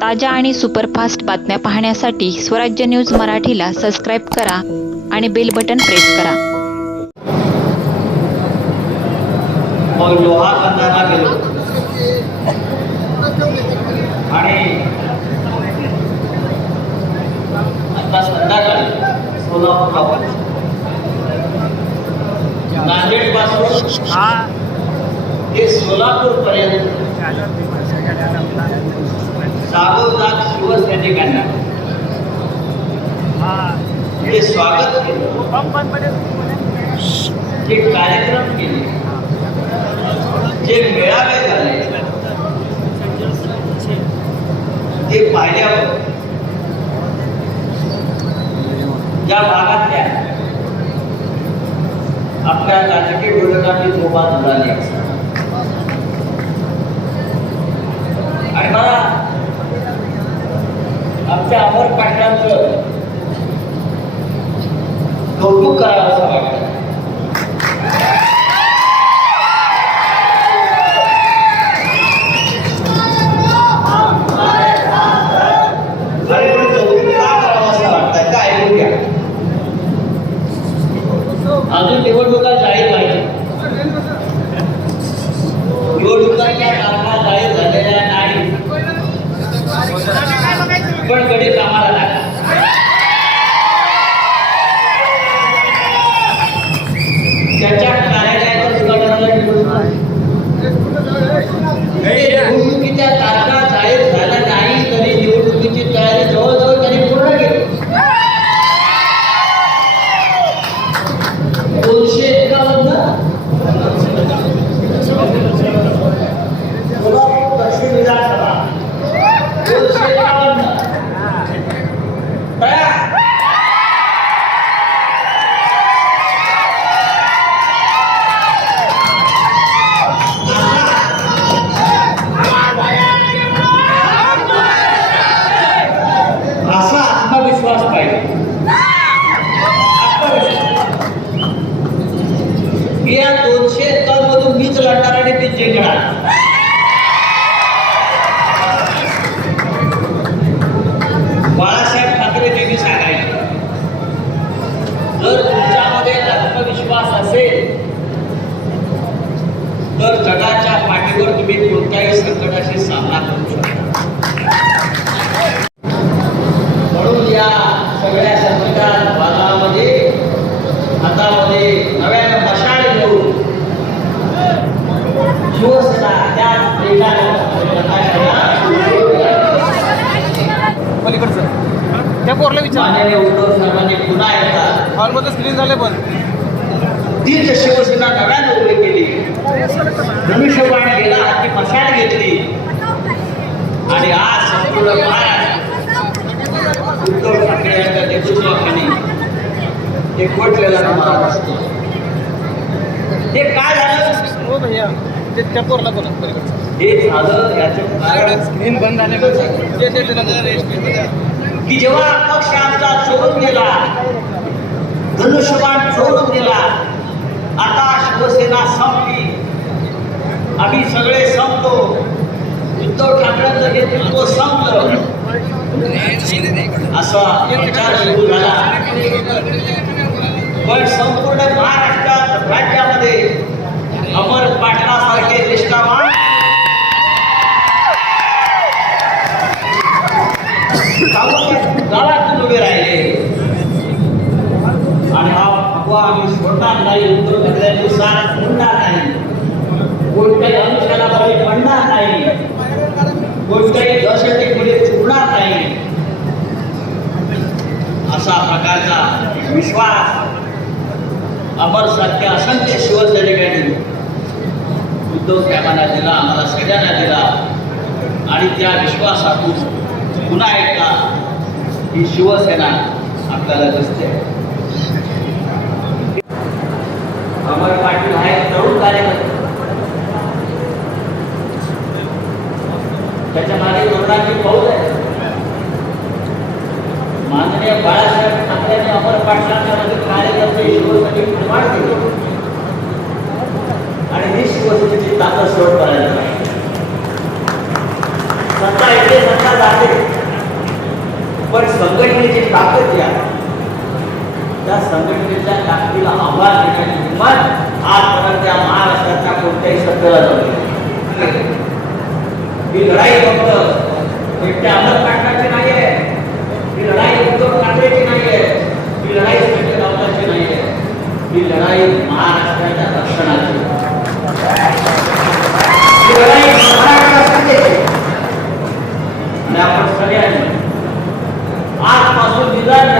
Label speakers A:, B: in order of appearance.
A: ताज्या आणि सुपरफास्ट बातम्या पाहण्यासाठी स्वराज्य न्यूज मराठीला सबस्क्राईब करा आणि बेल बटन प्रेस करा.
B: मग लोहा गेलो. आणि आता संध्याकाळी सोलापूर नांदेडपासून ते सोलापूर पर्यंत जागोजाग शिवसैनिकांना हे। स्वागत केलं जे कार्यक्रम केले जे मेळावे झाले ते पाहिल्यावर या भागातल्या आपल्या राजकीय विरोधकांनी जोमात उडाली आणि अजून निवडणुका जाहीर व्हायच्या निवडणुकांच्या तारखा जाहीर झालेल्या नाही. पण गडी कामाला लढणार आणि ती जिंकणार. बाळासाहेब ठाकरे त्यांनी सांगायचे. जर तुमच्यामध्ये आत्मविश्वास असेल तर जगाच्या पाठीवर तुम्ही कोणत्याही संकटाशी सामना करू शकता.
C: पलीकडचं. त्या पोरला विचार. हॉलमध्ये स्क्रीन झाले पण.
B: तीच शिवसेना नव्यानं उभी केली. धनुष्यबाण गेला हाती मशाल घेतली. आणि आज संपूर्ण महाराष्ट्र उद्धव ठाकरे यांच्या नेतृत्वाखाली एक वटलेला महाराष्ट्र हे काय झालं?
C: हो भैया. ते त्या पोरला बोला स्क्रीन बंद
B: की जेव्हा पक्ष आमचा चोरून गेला धनुष्यबाण चोरून गेला आता शिवसेना संपली. आम्ही सगळे संपलो उद्धव ठाकरेंचं नेतृत्व संपलं. असा विचार सुरू झाला. पण संपूर्ण महाराष्ट्रात राज्यामध्ये अमर गावात- उभे राहिले आणि हा फगवा आम्ही सोडणार नाही उत्तर ठाकरेंनी म्हणणार सोडणार नाही कोणत्याही अनुष्ठाना बळी पडणार नाही कोणत्याही दहशतीमध्ये चुकणार नाही असा प्रकारचा विश्वास अमरसारख्या असंख्य शिवसैनिकांनी उद्धव साहेबांना दिला आम्हाला सगळ्यांना दिला आणि त्या विश्वासातून पुन्हा एकदा ही शिवसेना आपल्याला दिसते. अमर पाटील हा एक तरुण कार्यकर्ता. त्याच्यामागे धोरणाची फौज आहे. माननीय बाळासाहेब ठाकरेने अमर पाटलांच्या मध्ये कार्यकर्ते शिवसेनेची निर्माण केली. आणि ही शिवसेनेची ताकद सोड करायला पाहिजे सत्ता येते सत्ता जाते. पण संघटनेची ताकद जी आहे त्या संघटनेच्या ताकदीला आव्हान देण्याची हिंमत आजपर्यंत या महाराष्ट्राच्या कोणत्याही सत्तेला जाते ही लढाई फक्त एकट्या अहमद काढण्याची नाही आहे ही लढाई उद्धव ठाकरेची नाही आहे ही लढाई संजय राऊतांची नाही आहे ही लढाई महाराष्ट्राच्या रक्षणाची. ही लढाई महाराष्ट्र सत्तेची सगळ्यांनी. आजपासून निदान